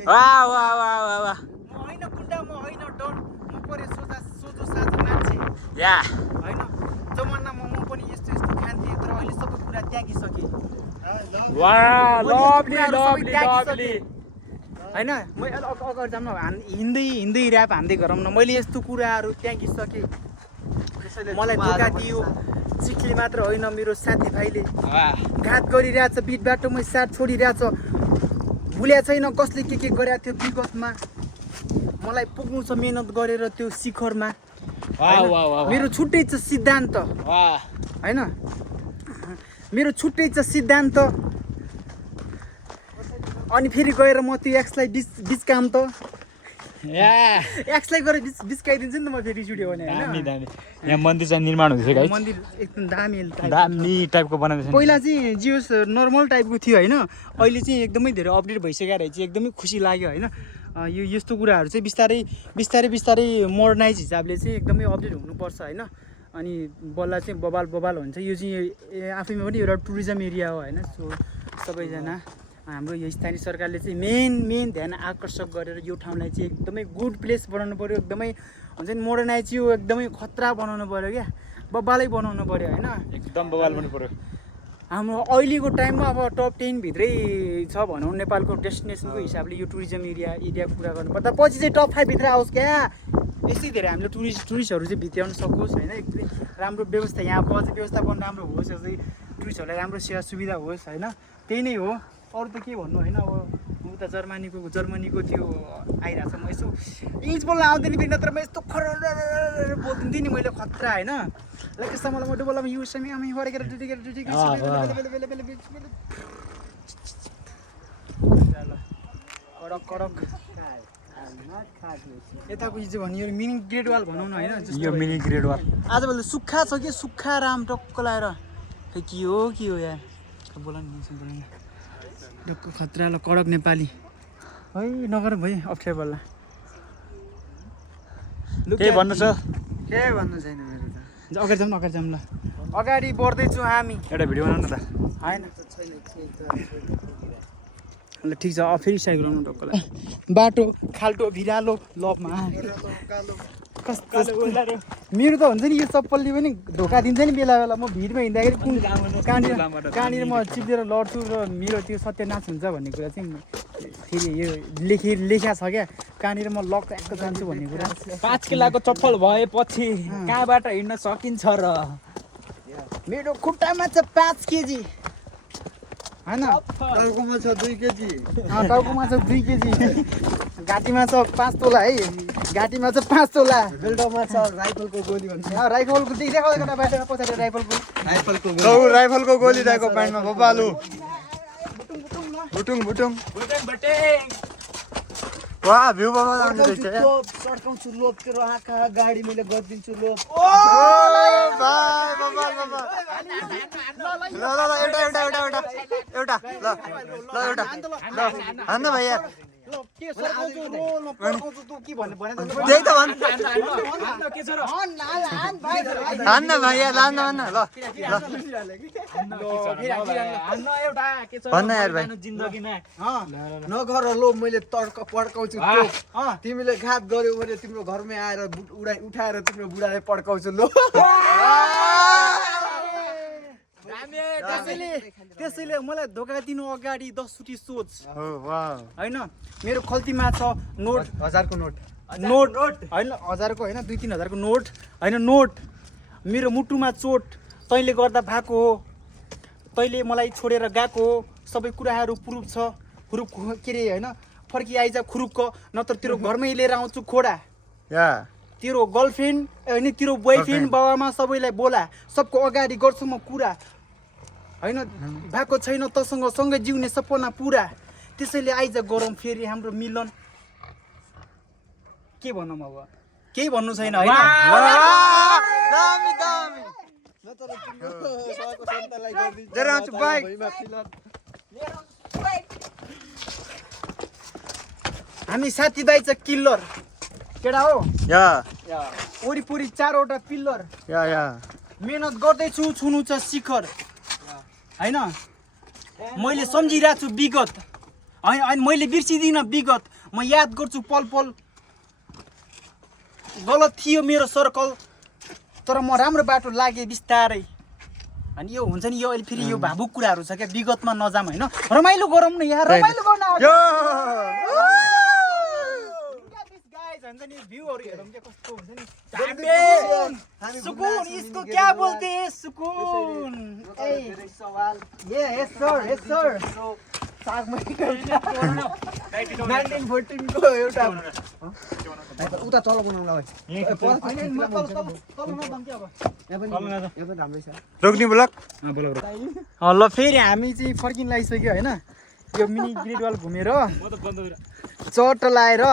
वाह वाह वाह वाह वाह म होइन गुन्डा म होइन डन म परे सोझो साझो मान्छे या होइन जमानामा म पनि यस्तो खान्थेँ तर अहिले सबै कुरा त्यागिसकेँ वाह लभली लभली लभली होइन म अगाडि जाऊँ न हिँड्दै ऱ्याप हान्दै गरौँ न मैले यस्तो कुराहरू त्यागिसकेँ मलाई धोका दियो चिखले मात्र होइन मेरो साथीभाइले घात गरिरहेछ बिच बाटोमै साथ छोडिरहेछ भुल्या छैन कसले के गरेको थियो विगतमा मलाई पुग्नु छ मेहनत गरेर त्यो शिखरमा मेरो छुट्टै छ सिद्धान्त होइन मेरो छुट्टै छ सिद्धान्त अनि फेरि गएर म त्यो एक्सलाई बिचकाम त एक्सलाई गएर बिचकाइदिन्छु नि त म फेरि स्टुडियो भने दामी दामी यहाँ मन्दिर चाहिँ निर्माण हुँदैछ गाइस मन्दिर एकदम दामी दामी टाइपको बनाउँदैछ पहिला चाहिँ जियोस नर्मल टाइपको थियो होइन अहिले चाहिँ एकदमै धेरै अपडेट भइसकेर चाहिँ एकदमै खुसी लाग्यो होइन यो यस्तो कुराहरू चाहिँ बिस्तारै मोडर्नाइज हिसाबले चाहिँ एकदमै अपडेट हुनुपर्छ होइन अनि बल्ला चाहिँ बबाल हुन्छ। यो चाहिँ आफैमा पनि एउटा टुरिज्म एरिया हो होइन। सो सबैजना हाम्रो यो स्थानीय सरकारले चाहिँ मेन ध्यान आकर्षक गरेर यो ठाउँलाई चाहिँ एकदमै गुड प्लेस बनाउनु पऱ्यो। एकदमै हुन्छ नि मोडर्नाइज यो एकदमै खतरा बनाउनु पऱ्यो क्या, बबालै बनाउनु पऱ्यो होइन। एकदम बवाल पनि पऱ्यो। हाम्रो अहिलेको टाइममा अब टप 10 भित्रै छ भनौँ नेपालको डेस्टिनेसनको हिसाबले यो टुरिज्म एरिया कुरा गर्नुपर्दा पछि चाहिँ टप 5 भित्र आओस् क्या। यस्तै धेरै हामीले टुरिस्टहरू चाहिँ भित्राउन सकोस् होइन। एकदमै राम्रो व्यवस्था यहाँ बजेट व्यवस्थापन राम्रो होस्, जस्तै टुरिस्टहरूलाई राम्रो सेवा सुविधा होस् होइन। त्यही नै हो, अरू त के भन्नु होइन। अब उता जर्मनीको त्यो आइरहेको छ, म यसो इङ्ग्लिस बोल्न आउँदैन फेरि, नत्र म यस्तो बोलिदिन्थेँ नि मैले खतरा होइन। लाइक यस्तो मलाई मोटो बोल्दा युज समय हामी गरेर कडक यताको चाहिँ भन्यो यो मिनी ग्रेड वाल भनौँ न होइन। यो मिनी ग्रेड वाल आजभोलि सुक्खा छ कि सुक्खा राम टक्क लाएर खै के हो यार बोल नि डक्क खतरा ल कडक नेपाली है नगर भाइ अप्ठ्यारो बल्ला के भन्नु छ? केही भन्नु छैन मेरो त। अगाडि जाउँ ल अगाडि बढ्दैछु हामी। एउटा भिडियो बनाउनु न त। होइन ल ठिक छ फेरि साइड गराउनु टक्कलाई बाटो खाल्टो भिरालो लबमा कस्तो मेरो त हुन्छ नि यो चप्पलले पनि धोका दिन्छ नि बेला बेला। म भिडमा हिँड्दाखेरि कुन कहाँनिर म चिप्लेर लड्छु र मेरो त्यो सत्यनाश हुन्छ भन्ने कुरा चाहिँ फेरि यो लेखा छ क्या। कहाँनिर म लक ट्याक्क जान्छु भन्ने कुरा। 5 किलोको चप्पल भएपछि कहाँबाट हिँड्न सकिन्छ र? मेरो खुट्टामा छ 5 केजी होइन, टाउकोमा छ 2 केजी, टाउकोमा छ 2 केजी, घाँटीमा छ 5 तोला है, घाँटीमा छ 5 तोला, बेल्टमा छ राइफलको गोली भन्छ। राइफलको देखाउँदै गर्दा बाहिर पछाडि राइफलको गोली राखेको प्यान्टमा बबालु बुटुङ वाह भ्यू बबाल आउँदै रहेछ यार। सड्काउँछु लोप तेरो आँखा गाडी मैले गरिदिन्छु लोप। ओ भाइ बबाल ल एउटा हान्न भैया के सरकाउँछु रोलमा पड्काउँछु तँ के भन्ने भने त्यही त भन् हान्न भैया लान्न भन्न ल भन्न यार भाइ नगर लोप मैले पड्काउँछु तिमीले घात गर्यो भने तिम्रो घरमै आएर उठाएर तिम्रो बुढाले पड्काउँछु लो। त्यसैले मलाई धोका दिनु अगाडि 10 चोटि सोच होइन। मेरो खल्तीमा छ नोट 1000 को नोट होइन 1000 को होइन 2-3 हजारको नोट होइन नोट। मेरो मुटुमा चोट तैँले गर्दा भएको हो, तैँले मलाई छोडेर गएको हो, सबै कुराहरू प्रुफ छ। खुरुप के अरे होइन फर्की आइज खुरुपको, नत्र तेरो घरमै लिएर आउँछु खोडा। तेरो गर्लफ्रेन्ड होइन तेरो बोयफ्रेन्ड बाबामा सबैलाई बोला, सबको अगाडि गर्छु म कुरा होइन। भएको छैन तसँग सँगै जिउने सपना पुरा, त्यसैले आइज गरौँ फेरि हाम्रो मिलन। के भनौँ अब केही भन्नु छैन होइन। हामी साथीभाइ चाहिँ किल्लर केटा हो वरिपरि 4वटा पिल्लर। मेहनत गर्दैछु छुनु छ शिखर होइन। मैले सम्झिरहेको छु विगत होइन, मैले बिर्सिदिनँ विगत, म याद गर्छु पल पल। गलत थियो मेरो सर्कल तर म राम्रो बाटो लागेँ बिस्तारै। अनि यो हुन्छ नि यो अहिले फेरि यो भावुक कुराहरू छ क्या, विगतमा नजाम होइन। रमाइलो गरौँ न यहाँ, रमाइलो गर्न भ्यूहरू हेरौँ क्या कस्तो हुन्छ नि। सुकुन इसको क्या बोलते हैं सुकुन। यस सर 1914 को एउटा उता तल बनाउला भाइ। रोक्ने ब्लक ल फेरि हामी चाहिँ फर्किन लागिसक्यो होइन। यो मिनी ग्रिड वाल घुमेर चट लाएर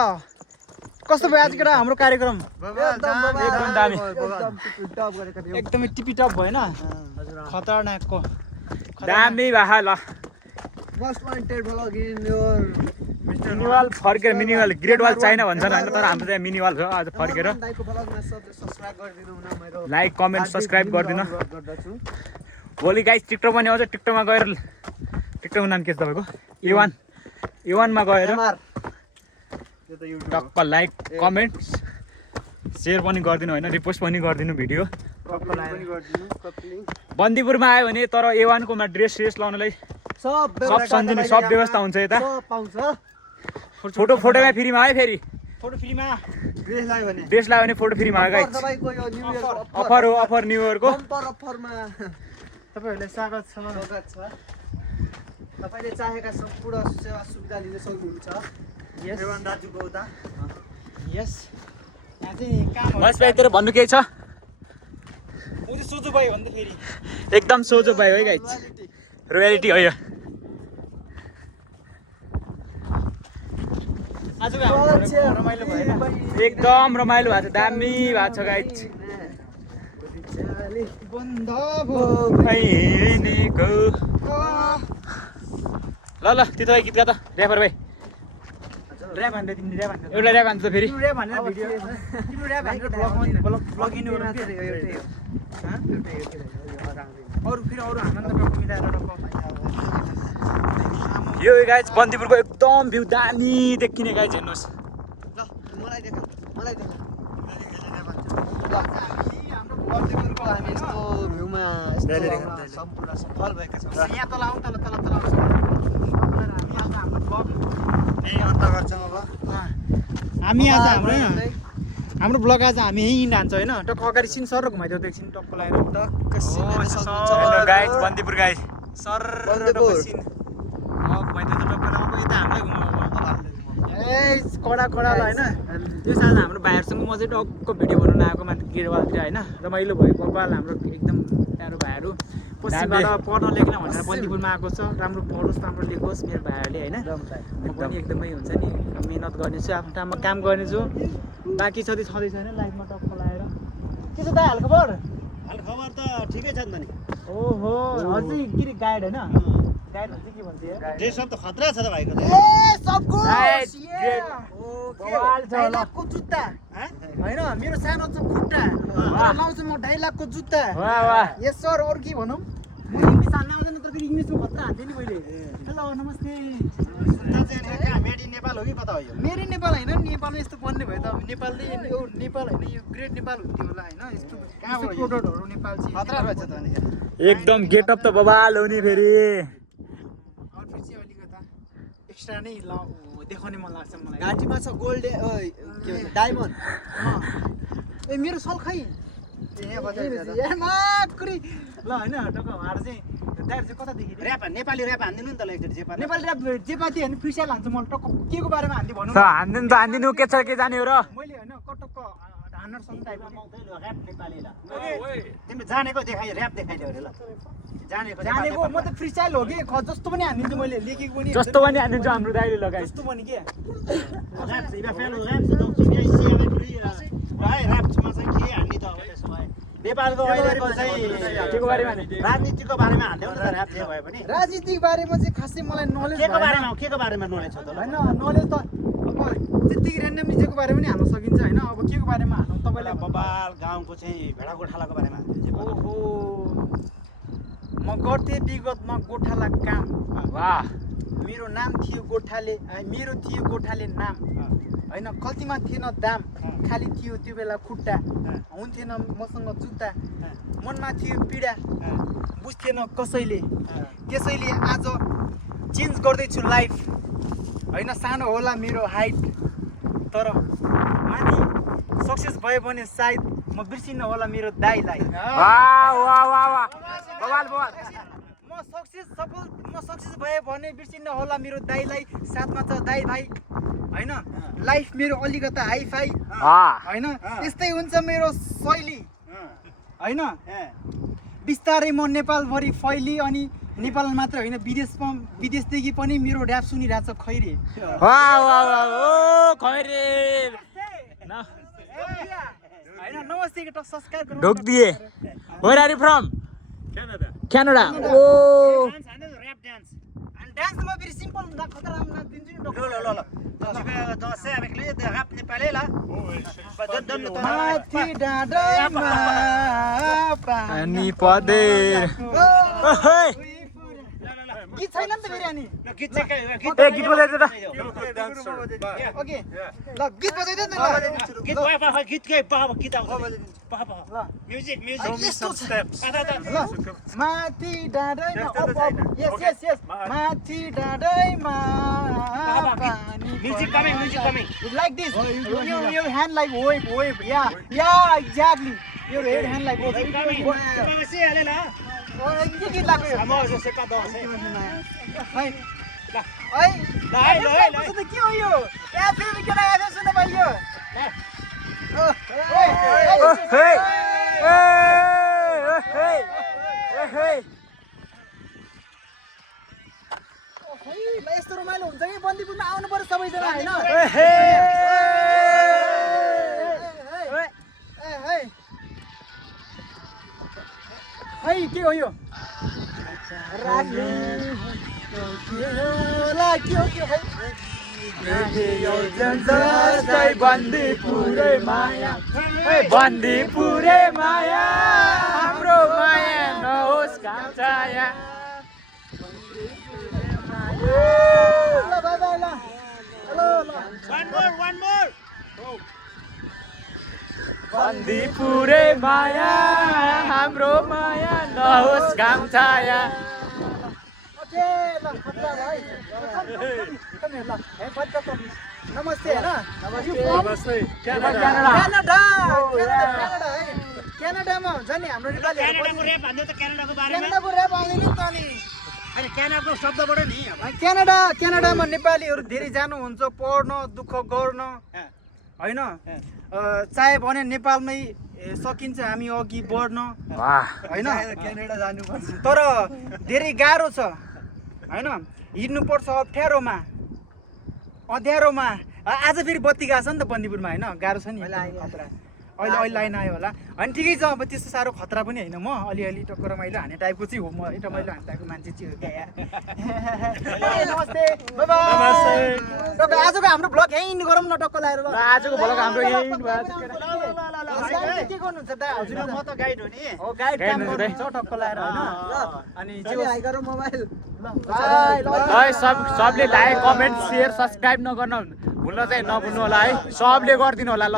कस्तो भयो आज केटा हाम्रो कार्यक्रम? एकदम दामी, एकदमै टिपिटप भएन? खतरनाकको दामी भा ल। Most wanted vlog in your मिनिवाल फर्केर मिनिवाल ग्रेट वाल चाइना भन्छन् होइन तर हाम्रो चाहिँ मिनिवाल छ आज फर्केर दाइको ब्लगमा सब्स्क्राइब गरिदिनु न मेरो लाइक कमेन्ट सब्सक्राइब गरिदिनु गर्दछु भोलि गाइस टिकटक पनि आउँछ टिकटकमा गएर टिकटकको नाम के छ तपाईँको A1मा गएर यो त युट्युब टक्क लाइक कमेन्ट सेयर पनि गरिदिनु होइन रिपोस्ट पनि गरिदिनु भिडियो पनि गरिदिनु कप्लिङ बन्दीपुरमा आयो भने तर A1कोमा ड्रेस लाउनलाई सब सब सन्जिने सब व्यवस्था हुन्छ यता सब पाउँछ फोटोमा फ्रीमा आयो फेरि फोटो फ्रीमा ड्रेस लाग्यो भने ड्रेस लाग्यो भने फोटो फ्रीमा आयो गाइस तपाईको यो न्यू इयर अफर हो अफर न्यू इयरको बम्पर अफरमा तपाईँहरूलाई स्वागत छ स्वागत छ तपाईले चाहेका सम्पूर्ण सेवा सुविधा लिन सक्नुहुन्छ एवं दाजुको उता यस यहाँ चाहिँ काम महेश भाइतिर भन्नु केही छ ऊ चाहिँ सोझो भयो भन्दा फेरि एकदम सोझो भयो है गाइस रोयालिटी हो यो आजको हाम्रो रमाइलो भएन एकदम रमाइलो भएको छ दामी भएको छ गाइस बन्द खैनीको ल त्यो तपाईँ गीत गा त ड्राइभर भाइ ऱ्याप हान्दै तिमीले ऱ्याप हान्दै एउटा ऱ्याप हान्छ त फेरि तिम्रो ऱ्याप हानेर भिडियो तिम्रो ऱ्याप हानेर ब्लग इन्नु एउटै हो अरू फेरि अरू हान्न त टक्क मिलाएर टक्क यो गाइस बन्दीपुरको एकदम भ्यू दामी देखिने गाइस हेर्नुहोस् ल मलाई देख ल हाम्रो बन्दीपुरको हामी यस्तो भ्यूमा यस्तो सम्पूर्ण सफल भएका छौँ यहाँ तल आउँ तल तल तल आउँछ हामी आज हाम्रो ब्लग यही अन्त गर्छौँ अब हामी आज हाम्रो ब्लग आज हामी यहीँ हान्छ होइन टक्क अगाडि सिन सर घुमाइदियो एकछिन टक्क लगाएर टक्क hello guys Bandipur guys sir Bandipur scene घुमाइदियो त टक्क लगाएको यता हामीलाई घुमाउनु ए कडा ल होइन यो साल हाम्रो भाइहरूसँग म चाहिँ टक्क भिडियो बनाउन आएको माथि गिरवालतिर होइन रमाइलो भयो गोपाल हाम्रो एकदम प्यारो भाइहरू पश्चिमबाट पढ्न लेख्न भनेर बन्दीपुरमा आएको छ राम्रो पढोस् राम्रो लेखोस् मेरो भाइहरूले होइन म पनि एकदमै हुन्छ नि मिहिनेत गर्नेछु आफ्नो टाइममा काम गर्नेछु बाँकी छँदैछ होइन लाइफमा टक्क लगाएर के छ दाइ हालखबर हालखबर त ठिकै छ नि त नि ओहो हजुर के रे गाइड होइन गाइड भन्छ के भन्छ ड्रेस सब त खतरा छ त भाइको त डाइलागको जुत्ता होइन मेरो सानो छ खुट्टा लाउँछु म डाइलागको जुत्ता यस सर अरू के भनौँ म इङ्ग्लिस हान्न आउँदैन तर फेरि इङ्ग्लिसमा खतरा हान्थेँ नि मैले हेलो नमस्ते मेड इन नेपाल हो कि कता हो यो मेरो नेपाल होइन नेपालमा यस्तो बन्ने भयो त नेपालले यो नेपाल होइन यो ग्रेट नेपाल हुन्थ्यो होला होइन यस्तो प्रोडक्टहरू नेपाल चाहिँ खतरा रहेछ त अनि एकदम गेटअप त बबाल हो नि फेरि आउटफिट चाहिँ अलिकता एक्स्ट्रा नै देखाउने मन लाग्छ मलाई घाँटीमा छ गोल्ड के भन्छ डायमन्ड ए मेरो सल खै ल होइन टक्क उहाँहरू चाहिँ दाइहरू चाहिँ कतादेखि ऱ्याप नेपाली ऱ्याप हान्दिनु नि त एकचोटि जेपा नेपाली ऱ्याप जे पाति होइन फ्रिस्टाइल हान्छु मलाई टक्क के को बारेमा हान्थेँ भनौँ त हान्दिनु के छ के जाने हो र मैले होइन टक्क हान्नरसँग टाइपको ऱ्याप नेपाली ल तिमीले जानेको देखाइ ऱ्याप देखाइदियो अरे ल जानेको म त फ्रिस्टाइल हो कि जस्तो पनि हानिदिन्छु मैले लेखेको पनि जस्तो पनि हानिदिन्छु हाम्रो दाइले लगाइ जस्तो पनि के ऱ्याप इबा fellow rap donc bien ici avec lui ऱ्यापमा चाहिँ के हान्ने त अब त्यसो भए नेपालको अहिलेको चाहिँ केको बारेमा राजनीतिको बारेमा हान्थ्यौ नि त ऱ्याप जे भए पनि राजनीतिको बारेमा चाहिँ खासै मलाई नलेज केको बारेमा नलेज छ त होइन नलेज त अब त्यतिकै ऱ्यान्डमली जेको बारेमा पनि हान्न सकिन्छ होइन अब के को बारेमा हान्नु तपाईँलाई बबाल गाउँको चाहिँ भेडा गोठालाको बारेमा हान्थ्यो ओहो म गर्थेँ विगतमा गोठाला काम वाह मेरो नाम थियो गोठाले मेरो थियो गोठाले नाम होइन कतिमा थिएन दाम खाली थियो त्यो बेला खुट्टा हुन्थेन मसँग जुत्ता मनमा थियो पीडा बुझ्थेन कसैले त्यसैले आज चेन्ज गर्दैछु लाइफ होइन सानो होला मेरो हाइट तर माथि सक्सेस भयो भने सायद म बिर्सिन्न होला मेरो दाइलाई म सक्सेस भयो भने बिर्सिन्न होला मेरो दाइलाई साथमा छ दाइ भाइ होइन लाइफ मेरो अलिकता हाई फाई होइन यस्तै हुन्छ मेरो शैली होइन बिस्तारै म नेपालभरि फैली अनि नेपाल मात्र होइन विदेशदेखि पनि मेरो ऱ्याप सुनिरहेछ खैरे होइन नमस्ते केटा सब्सक्राइब गर्नु ढोक दिए where are you from Canada. Canada oh rap dance and dance म फेरि सिम्पल खतरा दिन्छु नि ल ल ल danser avec lui de rap népalais là. Donne le ton. माथि डाँडैमा अनि पदे गीत छैन नि त फेरि अनि Git c'est ए गीत बजाइदियो त ओके ल गीत बजाइदियो नि ल Git ouais git के git Music यस्तो छ ल माथि डाँडैमा यस यस यस माथि डाँडैमा Music coming. like this your hand like wave yeah exactly your hand like wave Commencez allez là. के गीत लाग्यो यो Moi je sais pas danser. है Là. त के हो यो ए फेरि केटा आएको सुन भाइयो यस्तो रमाइलो हुन्छ कि बन्दीपुरमा आउनु पर्यो सबैजना होइन के हो यो बन्दीपुरै माया बन्दीपुरै माया हाम्रो माया नहोस् काम छाया One more. बन्दीपुरै माया हाम्रो माया नहोस् काम छाया नमस्ते क्यानाडामा हुन्छ नि हाम्रो क्यानाडाको र्याप भन्दै त क्यानाडाको बारेमा. क्यानाडाको ऱ्याप आउँदैन नि त नि हैन क्यानाडाको शब्दबाट नि. क्यानाडामा नेपालीहरू धेरै जानुहुन्छ पढ्न दुःख गर्न होइन चाहे भने नेपालमै सकिन्छ हामी अघि बढ्न होइन क्यानाडा जानुपर्छ. तर धेरै गाह्रो छ होइन हिँड्नुपर्छ अप्ठ्यारोमा अँध्यारोमा आज फेरि बत्ती गएको छ नि त बन्दीपुरमा होइन गाह्रो छ नि खतरा अहिले लाइन आयो होला अनि ठिकै छ अब त्यस्तो साह्रो खतरा पनि होइन म अलिअलि टक्क रमाइलो हान्ने टाइपको चाहिँ हो म रमाइलो हान्ने टाइपको मान्छे चाहिँ हो क्या नमस्ते आजको हाम्रो ब्लग यहीँ इन्ड गरौँ न टक्क लगाएर आजको भ्लग हाम्रो यही के गर्नुहुन्छ दा हजुर म त गाइड हो नि. हो गाइड काम गर्नुहुन्छ टक्क लगाएर होइन अनि मोबाइल सबले लाइक कमेन्ट सेयर सब्सक्राइब नगर्न भुल्न चाहिँ नभुल्नु होला है सबले गरिदिनु होला ल